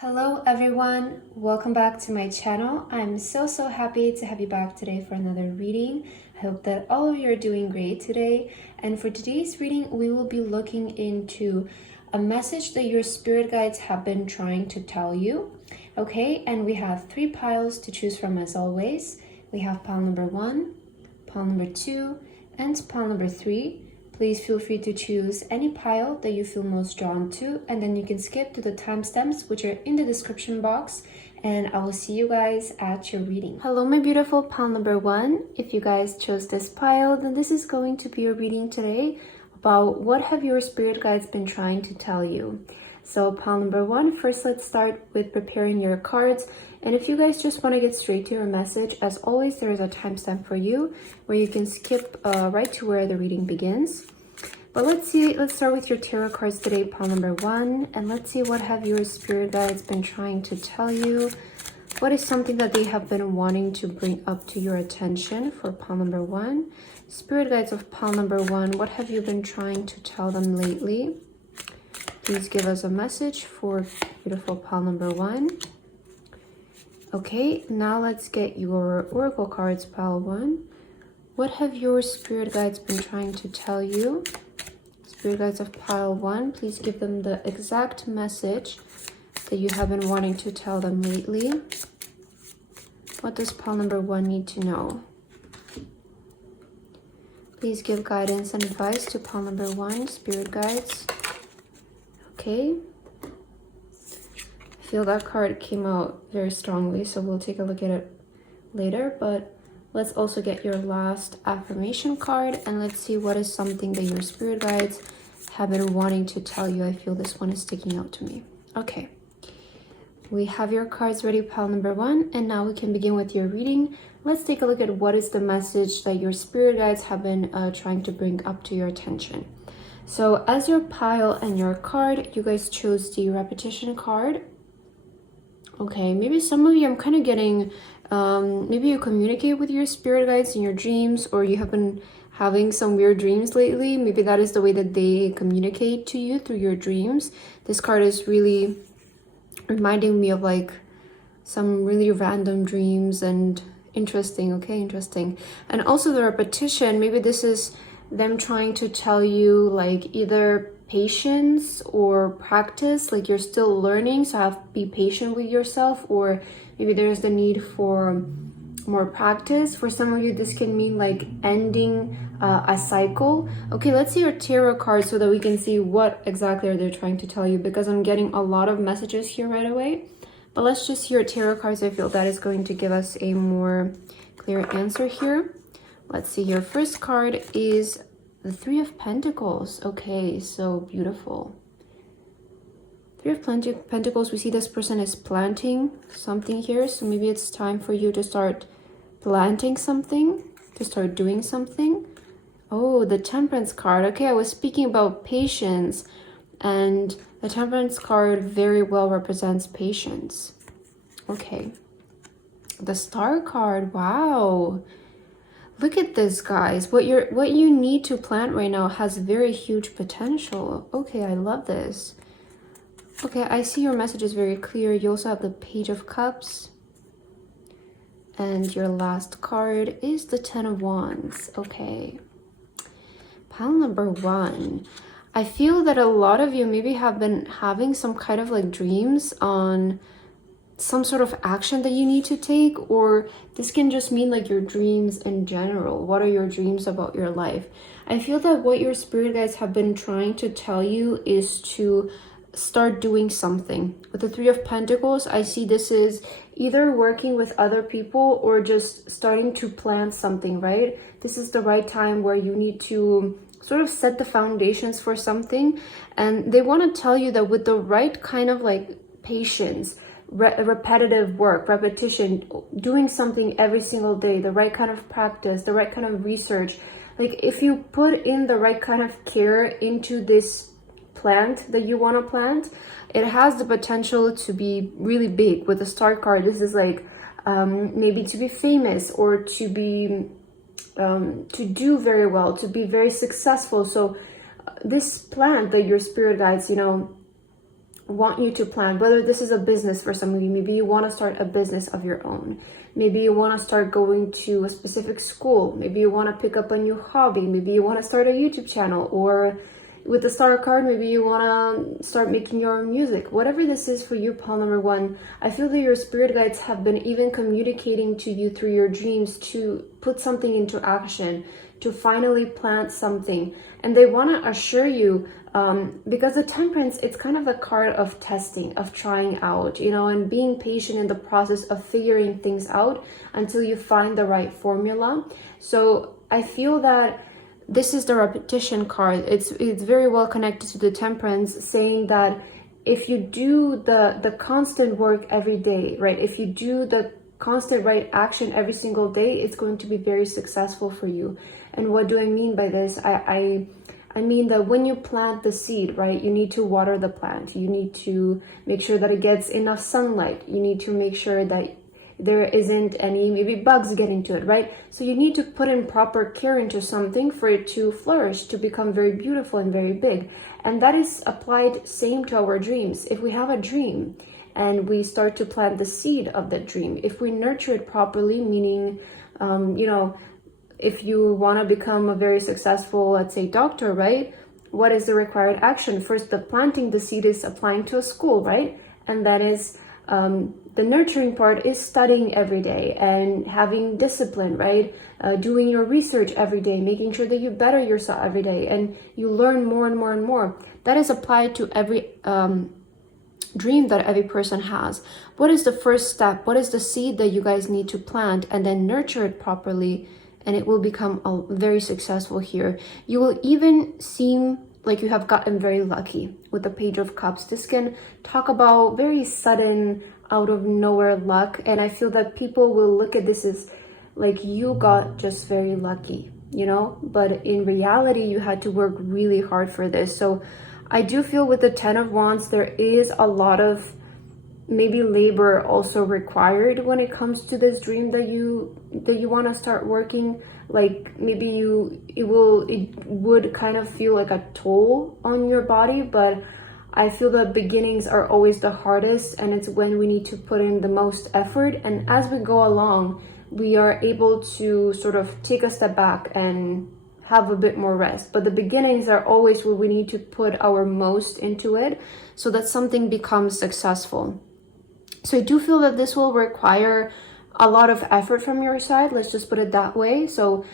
Hello everyone, welcome back to my channel. I'm so happy to have you back today for another reading. I hope that all of you are doing great today. And for today's reading, we will be looking into a message that your spirit guides have been trying to tell you. Okay, and we have 3 piles to choose from as always. We have pile number 1, pile number 2, and pile number 3. Please feel free to choose any pile that you feel most drawn to, and then you can skip to the timestamps which are in the description box, and I will see you guys at your reading. Hello my beautiful pile number 1. If you guys chose this pile, then this is going to be a reading today about what have your spirit guides been trying to tell you. So pile number 1, first let's start with preparing your cards. And if you guys just want to get straight to your message, as always, there is a timestamp for you where you can skip right to where the reading begins. But let's start with your tarot cards today, pile number 1, and let's see what have your spirit guides been trying to tell you. What is something that they have been wanting to bring up to your attention for pile number 1? Spirit guides of pile number 1, what have you been trying to tell them lately? Please give us a message for beautiful pile number 1. Okay, now let's get your oracle cards, pile 1. What have your spirit guides been trying to tell you? Spirit guides of pile 1, please give them the exact message that you have been wanting to tell them lately. What does pile number 1 need to know? Please give guidance and advice to pile number 1, spirit guides. Okay. I feel that card came out very strongly, so we'll take a look at it later, but let's also get your last affirmation card, and let's see what is something that your spirit guides have been wanting to tell you. I feel this one is sticking out to me. Okay, we have your cards ready, pile number 1, and now we can begin with your reading. Let's take a look at what is the message that your spirit guides have been trying to bring up to your attention. So as your pile and your card, you guys chose the repetition card. Okay, maybe some of you, I'm kind of getting, maybe you communicate with your spirit guides in your dreams, or you have been having some weird dreams lately. Maybe that is the way that they communicate to you, through your dreams. This card is really reminding me of like some really random dreams, and interesting. Okay, interesting. And also the repetition, maybe this is them trying to tell you like either patience or practice, like you're still learning, so be patient with yourself, or maybe there's the need for more practice. For some of you, this can mean like ending a cycle. Okay, let's see your tarot cards so that we can see what exactly are they trying to tell you, because I'm getting a lot of messages here right away. But let's just see your tarot cards. I feel that is going to give us a more clear answer here. Let's see, your first card is the 3 of Pentacles. Okay, so beautiful. 3 of Pentacles, we see this person is planting something here. So maybe it's time for you to start planting something, to start doing something. Oh, the Temperance card. Okay, I was speaking about patience, and the Temperance card very well represents patience. Okay. The Star card. Wow. Look at this, guys. What you need to plant right now has very huge potential. Okay, I love this. Okay, I see your message is very clear. You also have the Page of Cups. And your last card is the 10 of Wands. Okay. Pile number 1. I feel that a lot of you maybe have been having some kind of like dreams on some sort of action that you need to take, or this can just mean like your dreams in general. What are your dreams about your life? I feel that what your spirit guides have been trying to tell you is to start doing something. With the 3 of Pentacles, I see this is either working with other people or just starting to plan something, right? This is the right time where you need to sort of set the foundations for something, and they want to tell you that with the right kind of like patience, repetitive work, repetition, doing something every single day, the right kind of practice, the right kind of research, like if you put in the right kind of care into this plant that you want to plant, it has the potential to be really big. With the Star card, this is like maybe to be famous, or to be to do very well, to be very successful. So this plant that your spirit guides, you know, want you to plan, whether this is a business for some of you. Maybe you want to start a business of your own. Maybe you want to start going to a specific school. Maybe you want to pick up a new hobby. Maybe you want to start a YouTube channel, or with the star card, maybe you want to start making your own music. Whatever this is for you, pile number one, I feel that your spirit guides have been even communicating to you through your dreams to put something into action, to finally plant something. And they want to assure you, because the Temperance, it's kind of a card of testing, of trying out, you know, and being patient in the process of figuring things out until you find the right formula. So I feel that this is the repetition card. It's very well connected to the Temperance, saying that if you do the constant work every day, right? If you do the constant right action every single day, it's going to be very successful for you. And what do I mean by this? I mean that when you plant the seed, right, you need to water the plant. You need to make sure that it gets enough sunlight. You need to make sure that there isn't any maybe bugs getting to it, right? So you need to put in proper care into something for it to flourish, to become very beautiful and very big. And that is applied same to our dreams. If we have a dream and we start to plant the seed of that dream, if we nurture it properly, meaning, you know, if you want to become a very successful, let's say, doctor, right? What is the required action? First, the planting the seed is applying to a school, right? And that is the nurturing part is studying every day and having discipline, right? Doing your research every day, making sure that you better yourself every day and you learn more and more and more. That is applied to every dream that every person has. What is the first step? What is the seed that you guys need to plant and then nurture it properly? And it will become very successful here. You will even seem like you have gotten very lucky with the Page of Cups. This can talk about very sudden, out of nowhere luck. And I feel that people will look at this as like you got just very lucky, you know? But in reality, you had to work really hard for this. So I do feel with the Ten of Wands, there is a lot of maybe labor also required when it comes to this dream that you want to start working. Like maybe it would kind of feel like a toll on your body, but I feel the beginnings are always the hardest, and it's when we need to put in the most effort. And as we go along, we are able to sort of take a step back and have a bit more rest. But the beginnings are always where we need to put our most into it so that something becomes successful. So I do feel that this will require a lot of effort from your side. Let's just put it that way. So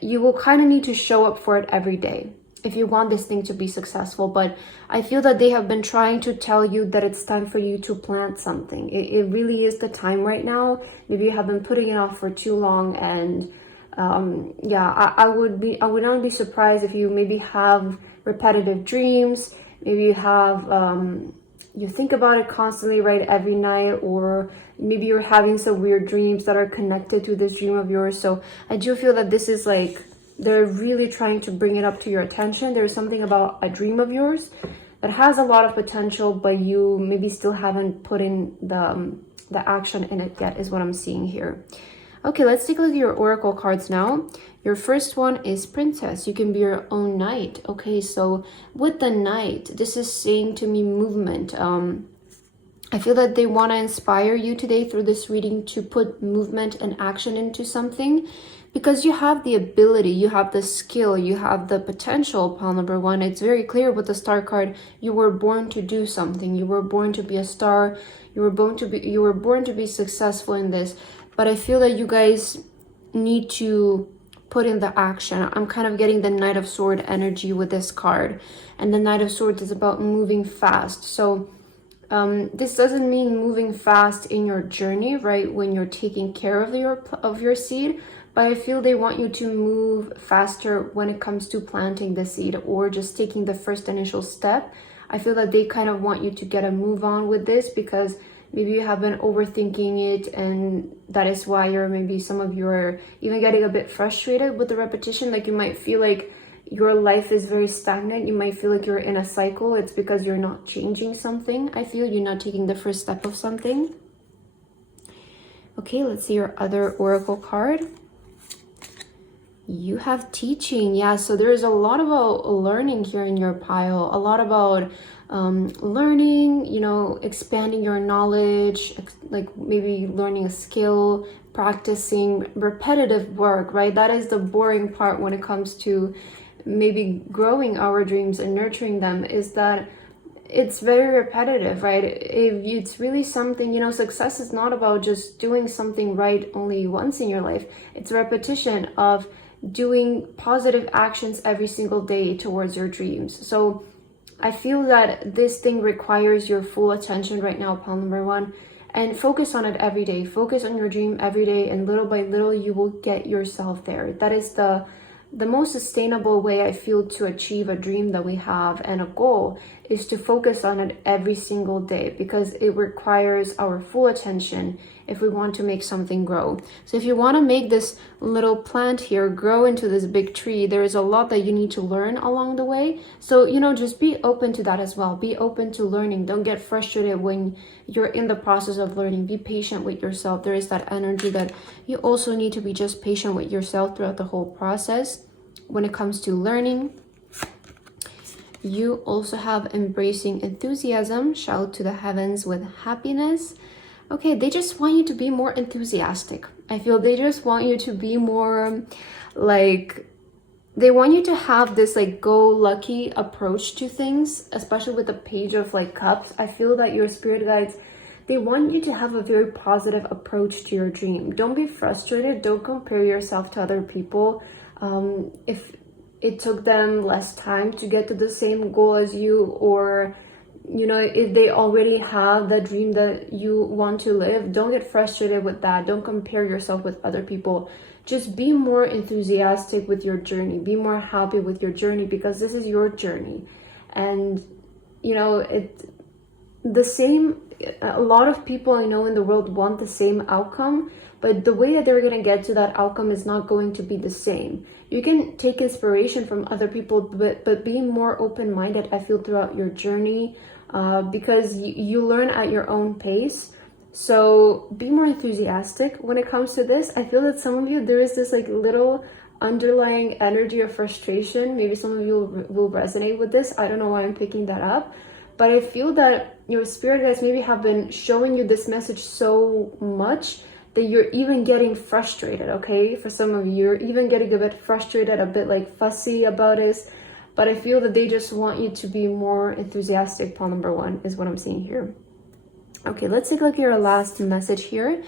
you will kind of need to show up for it every day if you want this thing to be successful. But I feel that they have been trying to tell you that it's time for you to plant something. It really is the time right now. Maybe you have been putting it off for too long. And yeah, I would not be surprised if you maybe have repetitive dreams. Maybe you have you think about it constantly, right, every night, or maybe you're having some weird dreams that are connected to this dream of yours. So I do feel that this is like, they're really trying to bring it up to your attention. There's something about a dream of yours that has a lot of potential, but you maybe still haven't put in the action in it yet, is what I'm seeing here. Okay, let's take a look at your oracle cards now. Your first one is Princess. You can be your own knight. Okay, so with the knight, this is saying to me movement. I feel that they want to inspire you today through this reading to put movement and action into something, because you have the ability, you have the skill, you have the potential. Pile number one, it's very clear with the star card. You were born to do something. You were born to be a star. You were born to be successful in this. But I feel that you guys need to put in the action. I'm kind of getting the Knight of Swords energy with this card. And the Knight of Swords is about moving fast. So this doesn't mean moving fast in your journey, right? When you're taking care of your seed. But I feel they want you to move faster when it comes to planting the seed or just taking the first initial step. I feel that they kind of want you to get a move on with this, because maybe you have been overthinking it, and that is why some of you are even getting a bit frustrated with the repetition. Like you might feel like your life is very stagnant. You might feel like you're in a cycle. It's because you're not changing something. I feel you're not taking the first step of something. Okay, let's see your other oracle card. You have teaching. Yeah, so there's a lot about learning here in your pile, a lot about learning, you know, expanding your knowledge, like maybe learning a skill, practicing repetitive work, right? That is the boring part when it comes to maybe growing our dreams and nurturing them, is that it's very repetitive, right? If it's really something, you know, success is not about just doing something right only once in your life. It's a repetition of doing positive actions every single day towards your dreams. So I feel that this thing requires your full attention right now, pile number one, and focus on it every day. Focus on your dream every day, and little by little you will get yourself there. That is the most sustainable way I feel to achieve a dream that we have and a goal, is to focus on it every single day, because it requires our full attention if we want to make something grow. So if you want to make this little plant here grow into this big tree, there is a lot that you need to learn along the way. So, you know, just be open to that as well. Be open to learning. Don't get frustrated when you're in the process of learning. Be patient with yourself. There is that energy that you also need to be just patient with yourself throughout the whole process when it comes to learning. You also have embracing enthusiasm. Shout to the heavens with happiness. Okay, they just want you to be more enthusiastic. I feel they just want you to be more like, they want you to have this like go-lucky approach to things, especially with the Page of like Cups. I feel that your spirit guides, they want you to have a very positive approach to your dream. Don't be frustrated. Don't compare yourself to other people. If it took them less time to get to the same goal as you, or you know, if they already have the dream that you want to live, don't get frustrated with that. Don't compare yourself with other people. Just be more enthusiastic with your journey. Be more happy with your journey, because this is your journey. And you know, a lot of people I know in the world want the same outcome, but the way that they're going to get to that outcome is not going to be the same. You can take inspiration from other people, but be more open-minded, I feel, throughout your journey, because you learn at your own pace. So be more enthusiastic when it comes to this. I feel that some of you, there is this like little underlying energy of frustration. Maybe some of you will resonate with this. I don't know why I'm picking that up, but I feel that your spirit guides maybe have been showing you this message so much that you're even getting frustrated, okay? For some of you, you're even getting a bit frustrated, a bit like fussy about this, but I feel that they just want you to be more enthusiastic. Pile number one is what I'm seeing here. Okay, let's take a look at your last message here.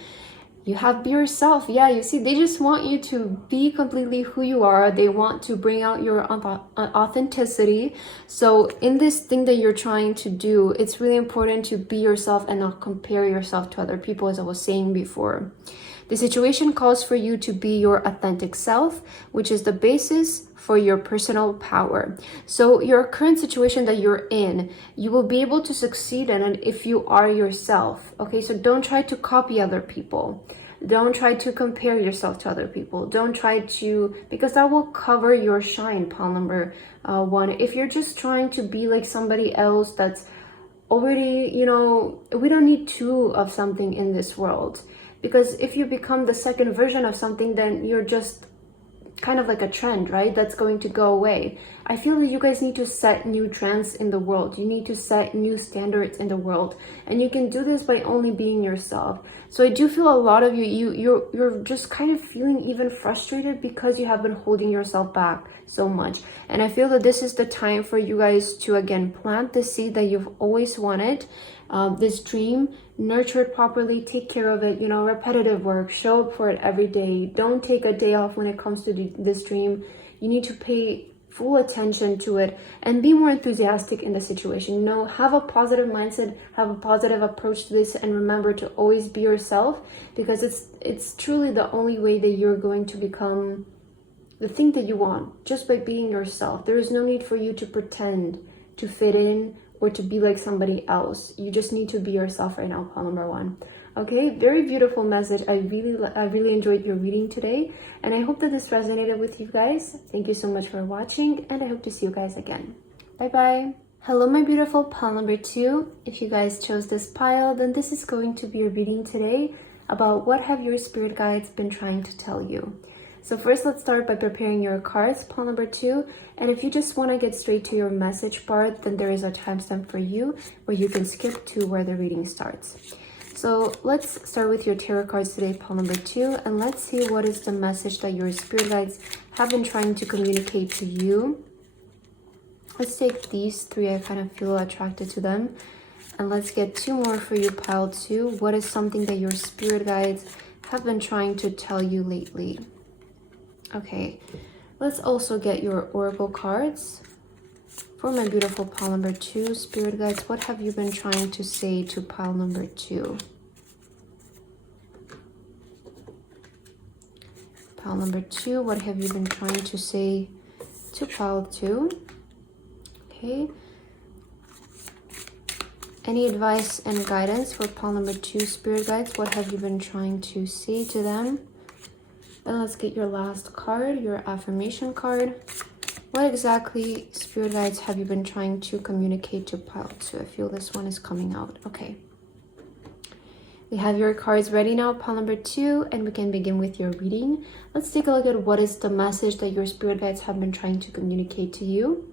You have be yourself. Yeah, you see, they just want you to be completely who you are. They want to bring out your authenticity. So in this thing that you're trying to do, it's really important to be yourself and not compare yourself to other people, as I was saying before. The situation calls for you to be your authentic self, which is the basis for your personal power. So your current situation that you're in, you will be able to succeed in it if you are yourself. Okay, so don't try to copy other people. Don't try to compare yourself to other people. Don't try to, because that will cover your shine, pile number one. If you're just trying to be like somebody else that's already, you know, we don't need two of something in this world. Because if you become the second version of something, then you're just kind of like a trend, right? That's going to go away. I feel that you guys need to set new trends in the world. You need to set new standards in the world. And you can do this by only being yourself. So I do feel a lot of you're just kind of feeling even frustrated because you have been holding yourself back so much. And I feel that this is the time for you guys to again plant the seed that you've always wanted. This dream, nurture it properly, take care of it, you know, repetitive work, show up for it every day. Don't take a day off when it comes to this dream. You need to pay full attention to it and be more enthusiastic in the situation. You know, have a positive mindset, have a positive approach to this, and remember to always be yourself, because it's truly the only way that you're going to become the thing that you want, just by being yourself. There is no need for you to pretend to fit in or to be like somebody else. You just need to be yourself right now, pile number one. Okay, very beautiful message. I really enjoyed your reading today, and I hope that this resonated with you guys. Thank you so much for watching, and I hope to see you guys again. Bye bye. Hello, my beautiful pile number two. If you guys chose this pile, then this is going to be a reading today about what have your spirit guides been trying to tell you. So first, let's start by preparing your cards, pile number 2. And if you just want to get straight to your message part, then there is a timestamp for you where you can skip to where the reading starts. So let's start with your tarot cards today, pile number 2, and let's see what is the message that your spirit guides have been trying to communicate to you. Let's take these 3. I kind of feel attracted to them. And let's get 2 more for you, pile 2. What is something that your spirit guides have been trying to tell you lately? Okay, let's also get your oracle cards. For my beautiful pile number 2, spirit guides, what have you been trying to say to pile number 2? Pile number 2, what have you been trying to say to pile 2? Okay. Any advice and guidance for pile number 2, spirit guides? What have you been trying to say to them? And let's get your last card, your affirmation card. What exactly, spirit guides, have you been trying to communicate to pile 2? I feel this one is coming out. Okay. We have your cards ready now, pile number 2, and we can begin with your reading. Let's take a look at what is the message that your spirit guides have been trying to communicate to you.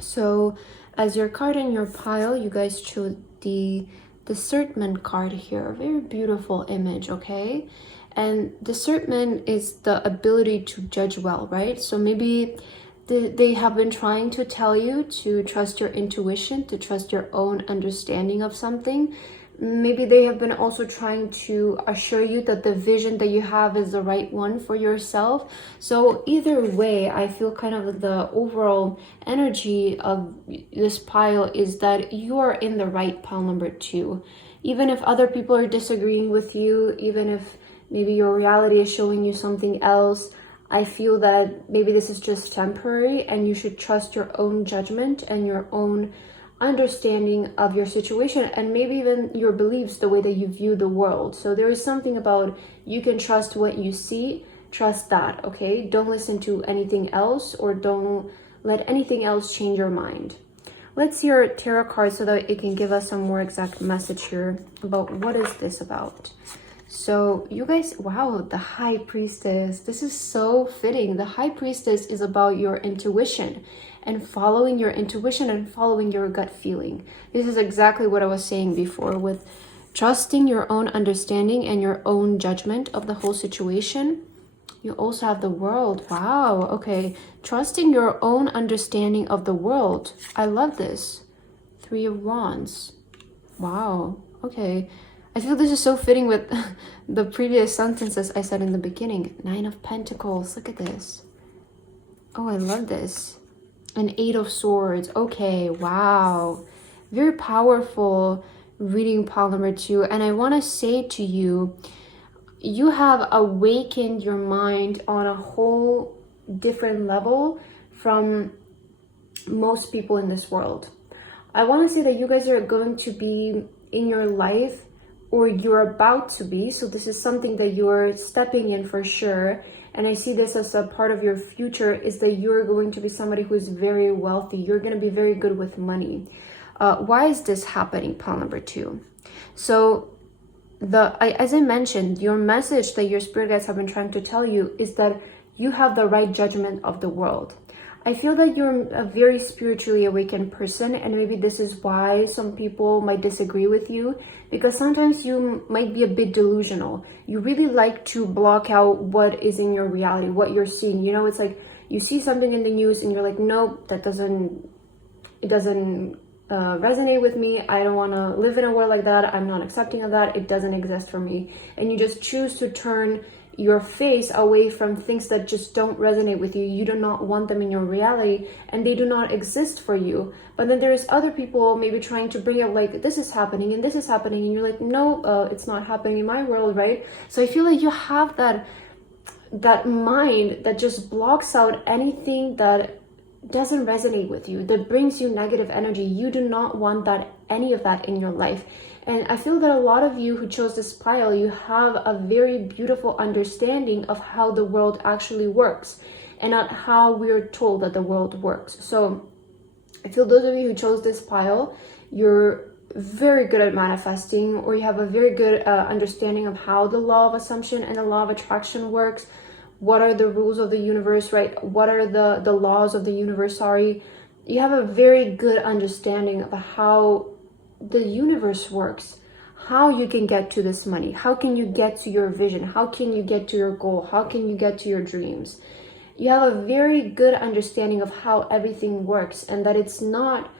So, as your card in your pile, you guys chose the discernment card here. A very beautiful image, okay? And discernment is the ability to judge well, right? So maybe they have been trying to tell you to trust your intuition, to trust your own understanding of something. Maybe they have been also trying to assure you that the vision that you have is the right one for yourself. So either way, I feel kind of the overall energy of this pile is that you are in the right, pile number 2. Even if other people are disagreeing with you, even if maybe your reality is showing you something else, I feel that maybe this is just temporary and you should trust your own judgment and your own understanding of your situation, and maybe even your beliefs, the way that you view the world. So there is something about you can trust what you see, trust that, okay? Don't listen to anything else, or don't let anything else change your mind. Let's see your tarot cards so that it can give us some more exact message here about what is this about. So you guys, wow, the High Priestess. This is so fitting. The High Priestess is about your intuition and following your intuition and following your gut feeling. This is exactly what I was saying before with trusting your own understanding and your own judgment of the whole situation. You also have the World. Wow, okay. Trusting your own understanding of the world. I love this. 3 of Wands. Wow, okay. I feel this is so fitting with the previous sentences I said in the beginning. 9 of Pentacles. Look at this. Oh, I love this. An 8 of Swords. Okay, wow. Very powerful reading, pile number 2. And I want to say to you, you have awakened your mind on a whole different level from most people in this world. I want to say that you guys are going to be in your life, or you're about to be. So this is something that you're stepping in for sure. And I see this as a part of your future, is that you're going to be somebody who is very wealthy. You're going to be very good with money. Why is this happening, pile number 2? So as I mentioned, your message that your spirit guides have been trying to tell you is that you have the right judgment of the world. I feel that you're a very spiritually awakened person, and maybe this is why some people might disagree with you, because sometimes you might be a bit delusional. You really like to block out what is in your reality, what you're seeing. You know, it's like you see something in the news and you're like, nope, it doesn't resonate with me. I don't want to live in a world like that. I'm not accepting of that. It doesn't exist for me. And you just choose to turn your face away from things that just don't resonate with you. You do not want them in your reality, and they do not exist for you. But then there's other people maybe trying to bring up like, this is happening and this is happening, and you're like, no, it's not happening in my world, right? So I feel like you have that mind that just blocks out anything that doesn't resonate with you, that brings you negative energy. You do not want any of that in your life. And I feel that a lot of you who chose this pile, you have a very beautiful understanding of how the world actually works and not how we're told that the world works. So I feel those of you who chose this pile, you're very good at manifesting, or you have a very good understanding of how the law of assumption and the law of attraction works. what are the rules of the universe, right? What are the laws of the universe, sorry. You have a very good understanding of how the universe works, how you can get to this money, how can you get to your vision, how can you get to your goal, how can you get to your dreams. You have a very good understanding of how everything works, and that it's not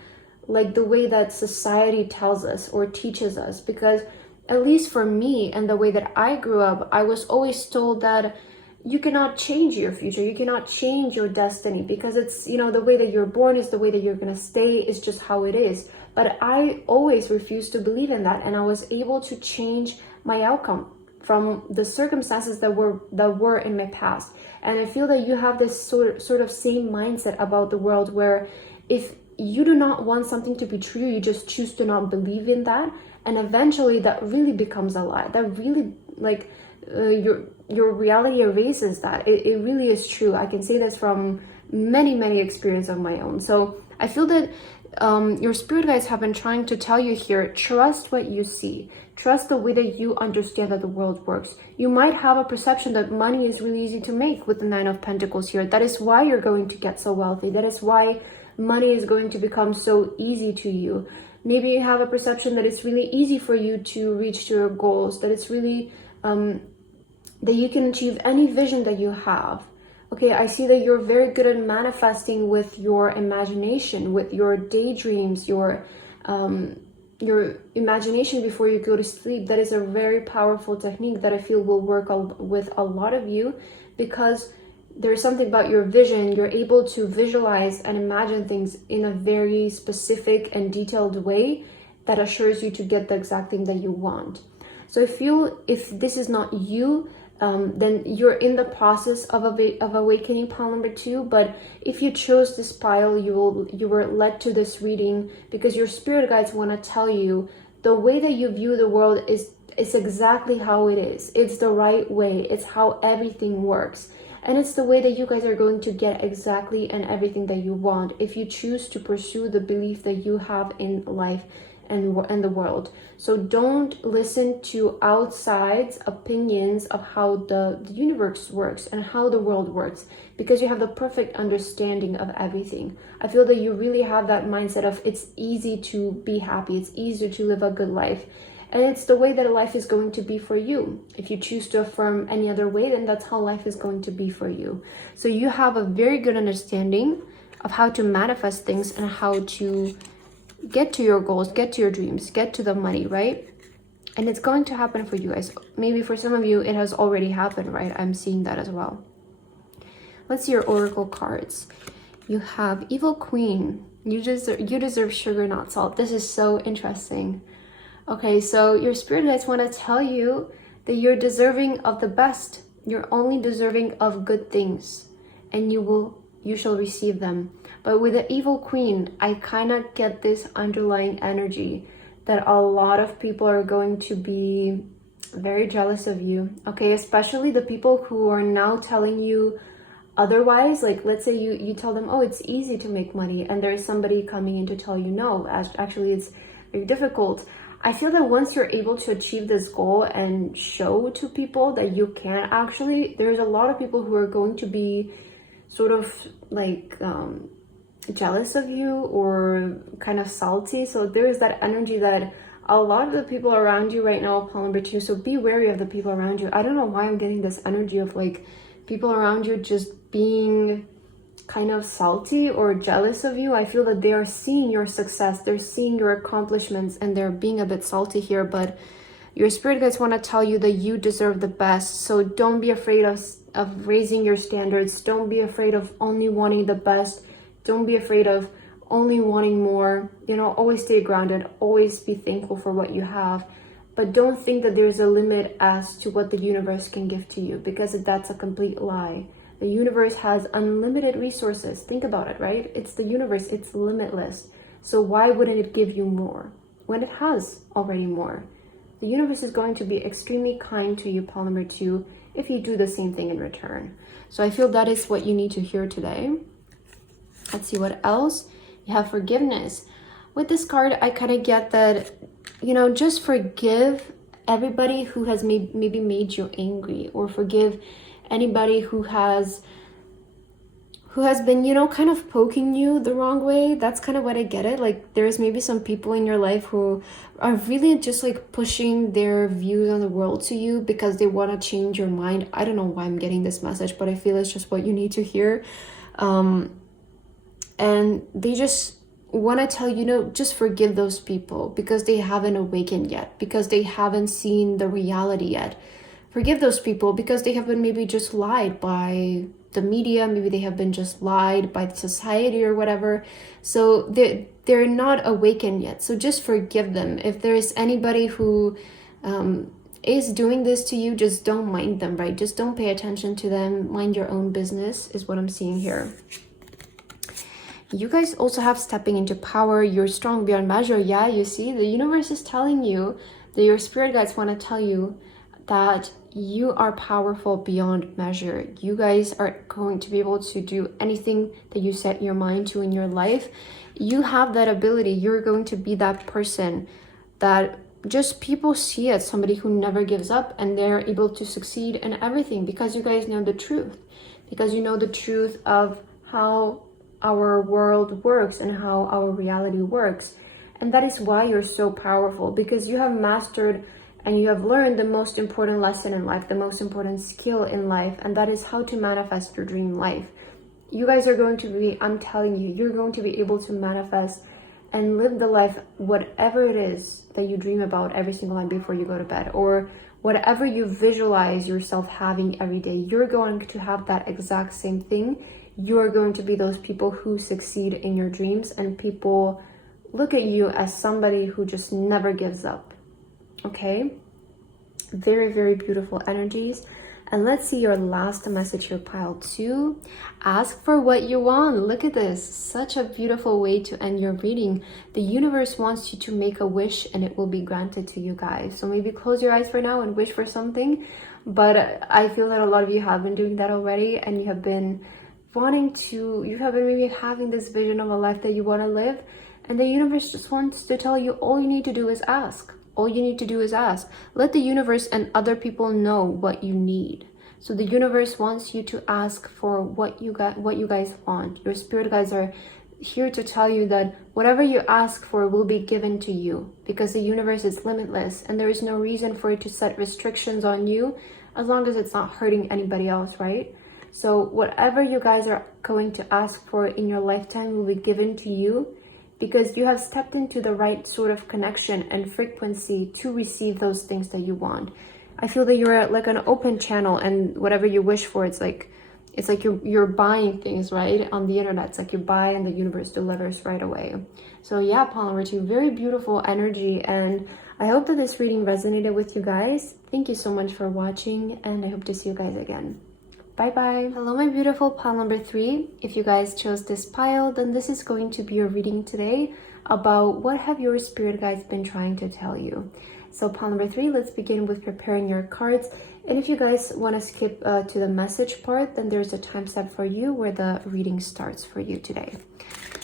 like the way that society tells us or teaches us. Because at least for me and the way that I grew up, I was always told that you cannot change your future, you cannot change your destiny, because it's, you know, the way that you're born is the way that you're gonna stay, is just how it is. But I always refused to believe in that, and I was able to change my outcome from the circumstances that were in my past. And I feel that you have this sort of same mindset about the world, where if you do not want something to be true, you just choose to not believe in that, and eventually that really becomes a lie. That really, like, your reality erases that. It really is true. I can say this from many experiences of my own. So I feel that your spirit guides have been trying to tell you here, trust what you see. Trust the way that you understand that the world works. You might have a perception that money is really easy to make with the Nine of Pentacles here. That is why you're going to get so wealthy. That is why money is going to become so easy to you. Maybe you have a perception that it's really easy for you to reach to your goals, that it's really that you can achieve any vision that you have. Okay, I see that you're very good at manifesting with your imagination, with your daydreams, your imagination before you go to sleep. That is a very powerful technique that I feel will work with a lot of you, because there's something about your vision. You're able to visualize and imagine things in a very specific and detailed way that assures you to get the exact thing that you want. So I feel if this is not you, then you're in the process of awakening, pile number 2. But if you chose this pile, you were led to this reading because your spirit guides want to tell you the way that you view the world is exactly how it is. It's the right way. It's how everything works. And it's the way that you guys are going to get exactly and everything that you want if you choose to pursue the belief that you have in life and the world. So don't listen to outside opinions of how the universe works and how the world works, because you have the perfect understanding of everything. I feel that you really have that mindset of it's easy to be happy, it's easier to live a good life, and it's the way that life is going to be for you. If you choose to affirm any other way, then that's how life is going to be for you. So you have a very good understanding of how to manifest things and how to get to your goals, get to your dreams, get to the money, right? And it's going to happen for you guys. Maybe for some of you, it has already happened, right? I'm seeing that as well. Let's see your oracle cards. You have Evil Queen. You deserve sugar, not salt. This is so interesting. Okay, so your spirit guides want to tell you that you're deserving of the best. You're only deserving of good things, and you shall receive them. But with the Evil Queen, I kind of get this underlying energy that a lot of people are going to be very jealous of you, okay? Especially the people who are now telling you otherwise. Like, let's say you tell them, oh, it's easy to make money, and there's somebody coming in to tell you, no, actually it's very difficult. I feel that once you're able to achieve this goal and show to people that you can actually, there's a lot of people who are going to be sort of like jealous of you or kind of salty. So there's that energy that a lot of the people around you right now, pile number 2, so be wary of the people around you. I don't know why I'm getting this energy of like people around you just being kind of salty or jealous of you. I feel that they are seeing your success, they're seeing your accomplishments, and they're being a bit salty here. But your spirit guides want to tell you that you deserve the best. So don't be afraid of raising your standards. Don't be afraid of only wanting the best. Don't be afraid of only wanting more. You know, always stay grounded, always be thankful for what you have. But don't think that there's a limit as to what the universe can give to you, because that's a complete lie. The universe has unlimited resources. Think about it, right? It's the universe, it's limitless. So why wouldn't it give you more when it has already more? The universe is going to be extremely kind to you, pile number 2, if you do the same thing in return. So I feel that is what you need to hear today. Let's see what else. You have forgiveness. With this card, I kind of get that, you know, just forgive everybody who has maybe made you angry, or forgive anybody who has been, you know, kind of poking you the wrong way. That's kind of what I get it. Like, there's maybe some people in your life who are really just like pushing their views on the world to you because they want to change your mind. I don't know why I'm getting this message, but I feel it's just what you need to hear. And they just want to tell you, no, just forgive those people because they haven't awakened yet, because they haven't seen the reality yet. Forgive those people because they have been maybe just lied by the media, maybe they have been just lied by the society or whatever. So they're not awakened yet. So just forgive them. If there is anybody who is doing this to you, just don't mind them, right? Just don't pay attention to them. Mind your own business is what I'm seeing here. You guys also have stepping into power. You're strong beyond measure. Yeah, you see, the universe is telling you that your spirit guides want to tell you that you are powerful beyond measure. You guys are going to be able to do anything that you set your mind to in your life. You have that ability. You're going to be that person that just people see as somebody who never gives up, and they're able to succeed in everything because you guys know the truth. Because you know the truth of how our world works and how our reality works. And that is why you're so powerful, because you have mastered and you have learned the most important lesson in life, the most important skill in life, and that is how to manifest your dream life. You guys are going to be, I'm telling you, you're going to be able to manifest and live the life, whatever it is that you dream about every single night before you go to bed, or whatever you visualize yourself having every day. You're going to have that exact same thing. You're going to be those people who succeed in your dreams, and people look at you as somebody who just never gives up. Okay, very, very beautiful energies. And let's see your last message here, pile 2. Ask for what you want. Look at this, such a beautiful way to end your reading. The universe wants you to make a wish and it will be granted to you guys. So maybe close your eyes for now and wish for something, but I feel that a lot of you have been doing that already, and you have been maybe having this vision of a life that you want to live, and the universe just wants to tell you all you need to do is ask. All you need to do is ask. Let the universe and other people know what you need. So the universe wants you to ask for what you guys want. Your spirit guides are here to tell you that whatever you ask for will be given to you, because the universe is limitless and there is no reason for it to set restrictions on you as long as it's not hurting anybody else, right? So whatever you guys are going to ask for in your lifetime will be given to you, because you have stepped into the right sort of connection and frequency to receive those things that you want. I feel that you're like an open channel, and whatever you wish for, it's like you're buying things, right? On the internet, it's like you buy and the universe delivers right away. So yeah, pile number 2, very beautiful energy, and I hope that this reading resonated with you guys. Thank you so much for watching, and I hope to see you guys again. Bye bye. Hello, my beautiful pile number 3. If you guys chose this pile, then this is going to be your reading today about what have your spirit guides been trying to tell you. So pile number 3, let's begin with preparing your cards. And if you guys want to skip to the message part, then there's a time step for you where the reading starts for you today.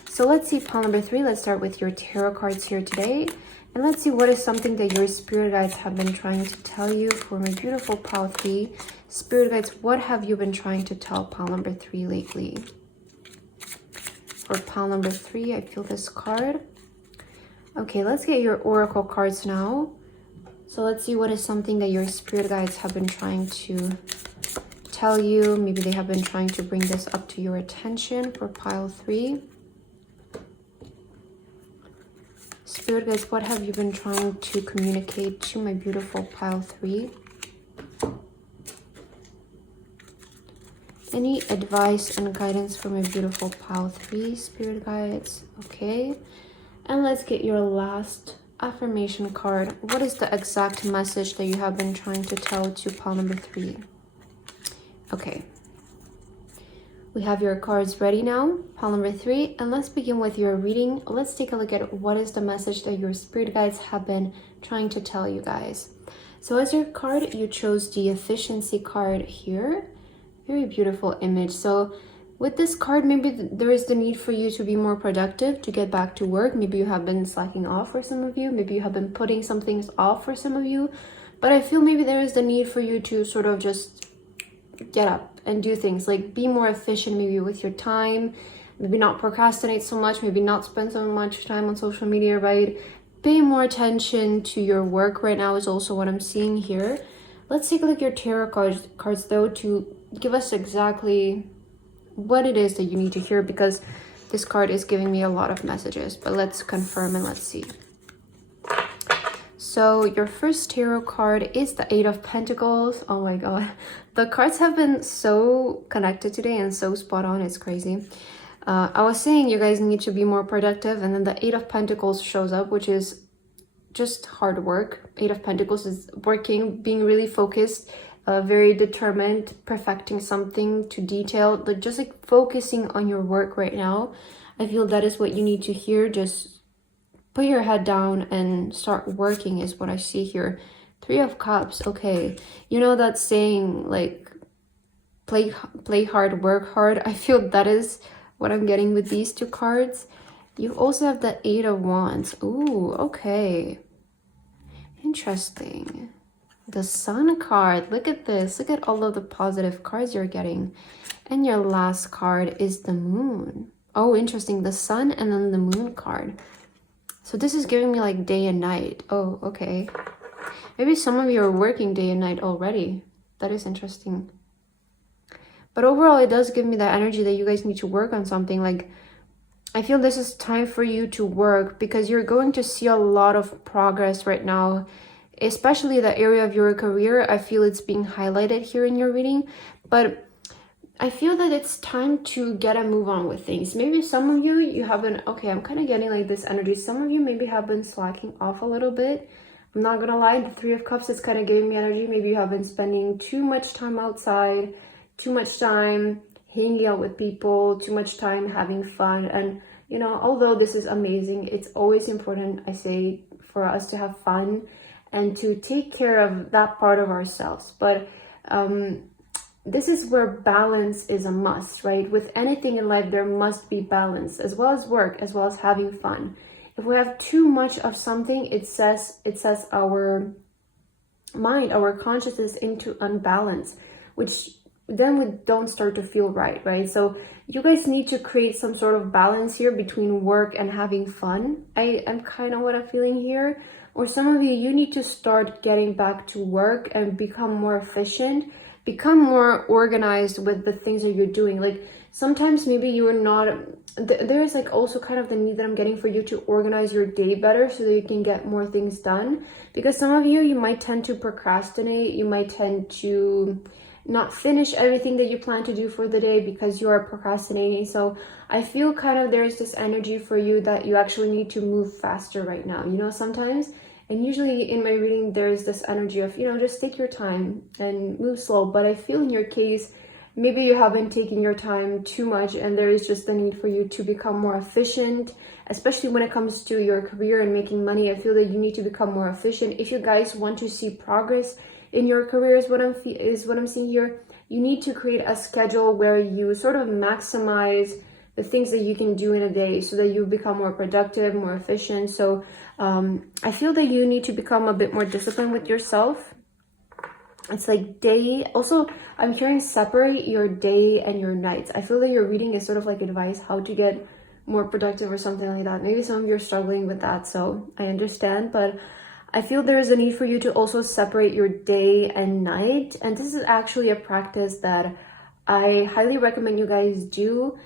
So let's see, pile number 3, let's start with your tarot cards here today. And let's see what is something that your spirit guides have been trying to tell you for my beautiful pile 3. Spirit guides, what have you been trying to tell pile number 3 lately? For pile number 3, I feel this card. Okay, let's get your oracle cards now. So let's see what is something that your spirit guides have been trying to tell you. Maybe they have been trying to bring this up to your attention for pile 3. Spirit guides, what have you been trying to communicate to my beautiful pile 3? Any advice and guidance for my beautiful pile 3, spirit guides? Okay. And let's get your last affirmation card. What is the exact message that you have been trying to tell to pile number 3? Okay. We have your cards ready now, pile number 3, and let's begin with your reading. Let's take a look at what is the message that your spirit guides have been trying to tell you guys. So as your card, you chose the efficiency card here. Very beautiful image. So with this card, maybe there is the need for you to be more productive, to get back to work. Maybe you have been slacking off for some of you. Maybe you have been putting some things off for some of you. But I feel maybe there is the need for you to sort of just get up and do things, like be more efficient maybe with your time, maybe not procrastinate so much, maybe not spend so much time on social media, right? Pay more attention to your work right now is also what I'm seeing here. Let's take a look at your tarot cards though, to give us exactly what it is that you need to hear, because this card is giving me a lot of messages. But let's confirm and let's see. So your first tarot card is the Eight of Pentacles. Oh my god, the cards have been so connected today and so spot on, it's crazy. I was saying you guys need to be more productive, and then the Eight of Pentacles shows up, which is just hard work. Eight of Pentacles is working, being really focused, very determined, perfecting something to detail, like just like focusing on your work right now. I feel that is what you need to hear. Just put your head down and start working is what I see here. Three of Cups. Okay, you know that saying, like play hard, work hard. I feel that is what I'm getting with these two cards. You also have the Eight of Wands. Ooh, okay, interesting. The Sun card. Look at this. Look at all of the positive cards you're getting. And your last card is the Moon. Oh, interesting. The Sun and then the Moon card. So this is giving me like day and night. Oh, okay. Maybe some of you are working day and night already. That is interesting. But overall, it does give me that energy that you guys need to work on something. Like, I feel this is time for you to work, because you're going to see a lot of progress right now, especially the area of your career. I feel it's being highlighted here in your reading, but I feel that it's time to get a move on with things. Maybe some of you, you haven't, okay, I'm kind of getting like this energy. Some of you maybe have been slacking off a little bit. I'm not gonna lie, the Three of Cups is kind of giving me energy. Maybe you have been spending too much time outside, too much time hanging out with people, too much time having fun. And you know, although this is amazing, it's always important, I say, for us to have fun and to take care of that part of ourselves. But this is where balance is a must, right? With anything in life, there must be balance, as well as work, as well as having fun. If we have too much of something, it says our mind, our consciousness into unbalance, which then we don't start to feel right? So you guys need to create some sort of balance here between work and having fun. I am kind of what I'm feeling here. Or some of you, you need to start getting back to work and become more efficient, become more organized with the things that you're doing. Like sometimes maybe you are not, there's like also kind of the need that I'm getting for you to organize your day better so that you can get more things done. Because some of you might tend to procrastinate, you might tend to not finish everything that you plan to do for the day because you are procrastinating. So I feel kind of there's this energy for you that you actually need to move faster right now, you know, sometimes. And usually in my reading, there's this energy of, you know, just take your time and move slow. But I feel in your case, maybe you haven't taken your time too much, and there is just the need for you to become more efficient, especially when it comes to your career and making money. I feel that you need to become more efficient. If you guys want to see progress in your career, is what I'm seeing here, you need to create a schedule where you sort of maximize the things that you can do in a day so that you become more productive, more efficient. So I feel that you need to become a bit more disciplined with yourself. It's like day. Also, I'm hearing separate your day and your nights. I feel that your reading is sort of like advice how to get more productive or something like that. Maybe some of you are struggling with that, so I understand. But I feel there is a need for you to also separate your day and night. And this is actually a practice that I highly recommend you guys do.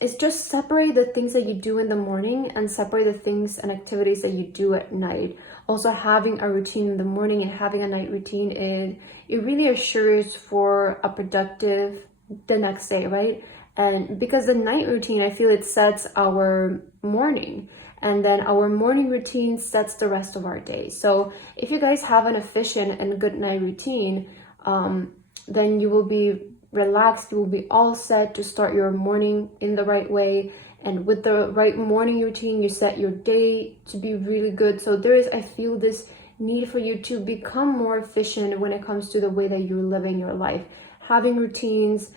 It's just separate the things that you do in the morning and separate the things and activities that you do at night. Also, having a routine in the morning and having a night routine, it really assures for a productive the next day, right? And because the night routine, I feel it sets our morning, and then our morning routine sets the rest of our day. So if you guys have an efficient and good night routine, then you will be relaxed, you will be all set to start your morning in the right way. And with the right morning routine, you set your day to be really good. So there is, I feel, this need for you to become more efficient when it comes to the way that you're living your life. Having routines,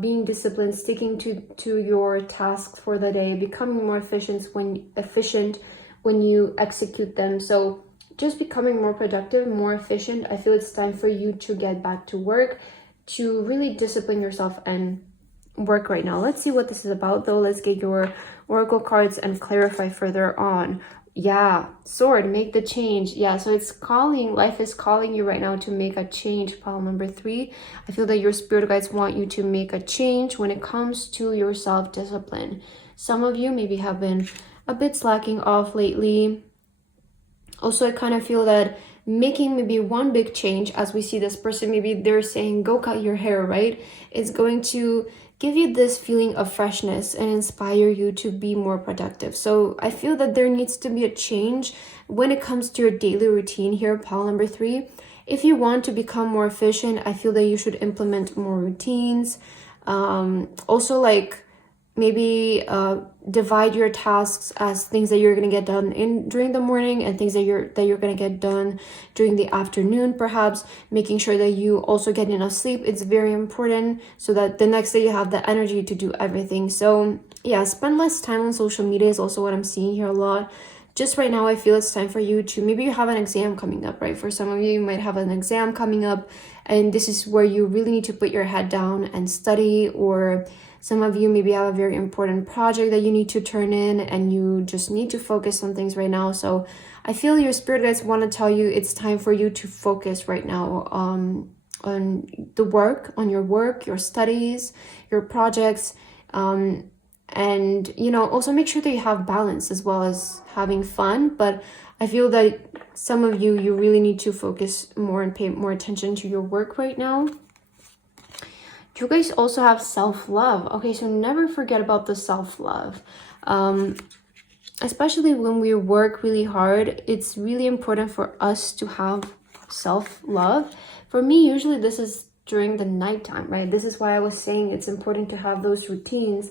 being disciplined, sticking to your tasks for the day, becoming more efficient when you execute them. So just becoming more productive, more efficient. I feel it's time for you to get back to work, to really discipline yourself and work right now. Let's see what this is about though. Let's get your oracle cards and clarify further on. Yeah, sword, make the change. Yeah, so it's calling, life is calling you right now to make a change, pile number 3. I feel that your spirit guides want you to make a change when it comes to your self-discipline. Some of you maybe have been a bit slacking off lately. Also, I kind of feel that making maybe one big change, as we see this person, maybe they're saying, go cut your hair, right? It's going to give you this feeling of freshness and inspire you to be more productive. So I feel that there needs to be a change when it comes to your daily routine here, pile number 3. If you want to become more efficient, I feel that you should implement more routines. Also, like, maybe divide your tasks as things that you're going to get done during the morning and things that you're going to get done during the afternoon, perhaps making sure that you also get enough sleep. It's very important so that the next day you have the energy to do everything. So yeah, spend less time on social media is also what I'm seeing here a lot. Just right now, I feel it's time for you to, maybe you have an exam coming up, right? For some of you, you might have an exam coming up, and this is where you really need to put your head down and study. Or some of you maybe have a very important project that you need to turn in and you just need to focus on things right now. So I feel your spirit guides want to tell you it's time for you to focus right now on the work, on your work, your studies, your projects, and you know, also make sure that you have balance as well as having fun. But I feel that some of you really need to focus more and pay more attention to your work right now. You guys also have self-love. Okay, so never forget about the self-love. Especially when we work really hard, it's really important for us to have self-love. For me, usually this is during the nighttime, right? This is why I was saying it's important to have those routines,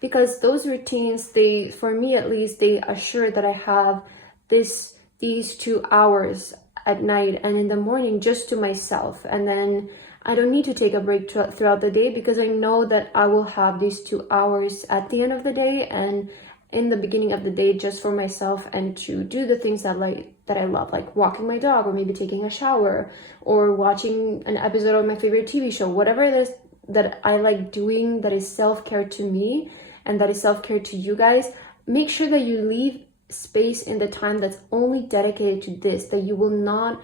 because those routines, they, for me at least, they assure that I have these 2 hours at night and in the morning just to myself. And then I don't need to take a break throughout the day, because I know that I will have these 2 hours at the end of the day and in the beginning of the day just for myself, and to do the things that I love, like walking my dog, or maybe taking a shower, or watching an episode of my favorite TV show, whatever it is that I like doing that is self-care to me and that is self-care to you guys. Make sure that you leave space in the time that's only dedicated to this, that you will not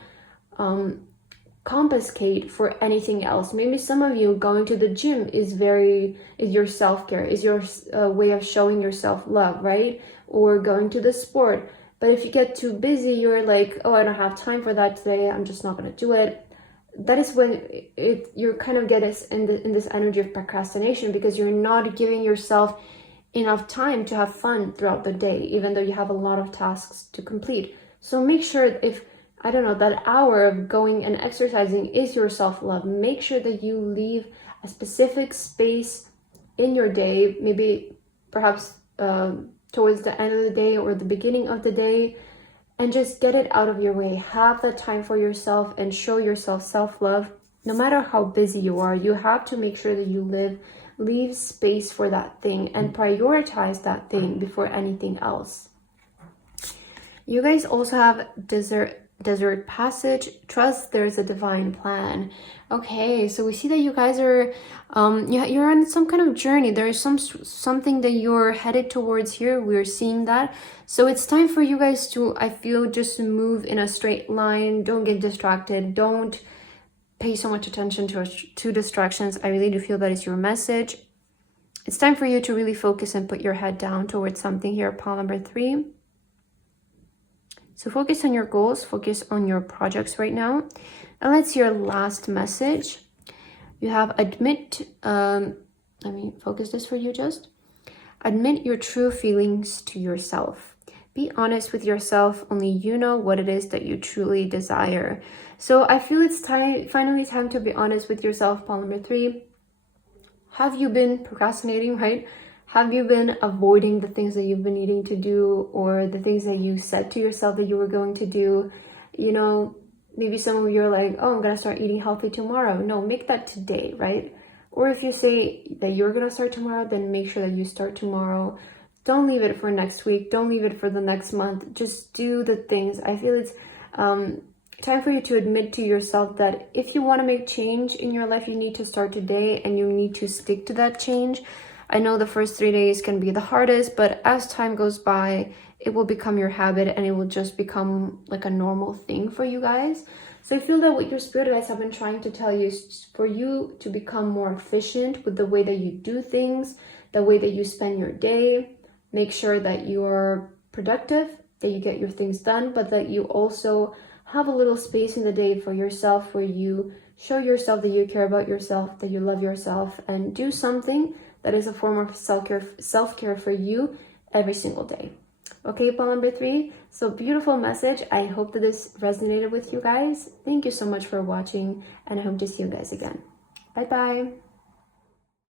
compensate for anything else. Maybe some of you going to the gym is your self-care, is your way of showing your self-love, right? Or going to the sport. But if you get too busy, you're like, oh, I don't have time for that today, I'm just not going to do it. That is when you're kind of getting in this energy of procrastination, because you're not giving yourself enough time to have fun throughout the day, even though you have a lot of tasks to complete. So make sure, if I don't know, that hour of going and exercising is your self-love, make sure that you leave a specific space in your day, maybe perhaps towards the end of the day or the beginning of the day, and just get it out of your way. Have that time for yourself and show yourself self-love. No matter how busy you are, you have to make sure that you leave space for that thing and prioritize that thing before anything else. You guys also have desert passage. Trust there's a divine plan. Okay, so we see that you guys are you're on some kind of journey. There is something that you're headed towards here. We're seeing that. So it's time for you guys to, I feel, just move in a straight line. Don't get distracted. Don't pay so much attention to distractions. I really do feel that is your message. It's time for you to really focus and put your head down towards something here, pile number 3. So focus on your goals, focus on your projects right now. And let's see your last message. You have admit, let me focus this for you just. Admit your true feelings to yourself. Be honest with yourself. Only you know what it is that you truly desire. So I feel it's finally time to be honest with yourself, pile number 3. Have you been procrastinating, right? Have you been avoiding the things that you've been needing to do, or the things that you said to yourself that you were going to do? You know, maybe some of you are like, oh, I'm going to start eating healthy tomorrow. No, make that today, right? Or if you say that you're going to start tomorrow, then make sure that you start tomorrow. Don't leave it for next week. Don't leave it for the next month. Just do the things. I feel it's time for you to admit to yourself that if you want to make change in your life, you need to start today and you need to stick to that change. I know the first 3 days can be the hardest, but as time goes by, it will become your habit and it will just become like a normal thing for you guys. So I feel that what your spirit guides have been trying to tell you is for you to become more efficient with the way that you do things, the way that you spend your day. Make sure that you're productive, that you get your things done, but that you also have a little space in the day for yourself where you show yourself that you care about yourself, that you love yourself, and do something that is a form of self-care for you every single day. Okay, pile number 3. So beautiful message. I hope that this resonated with you guys. Thank you so much for watching, and I hope to see you guys again. Bye bye.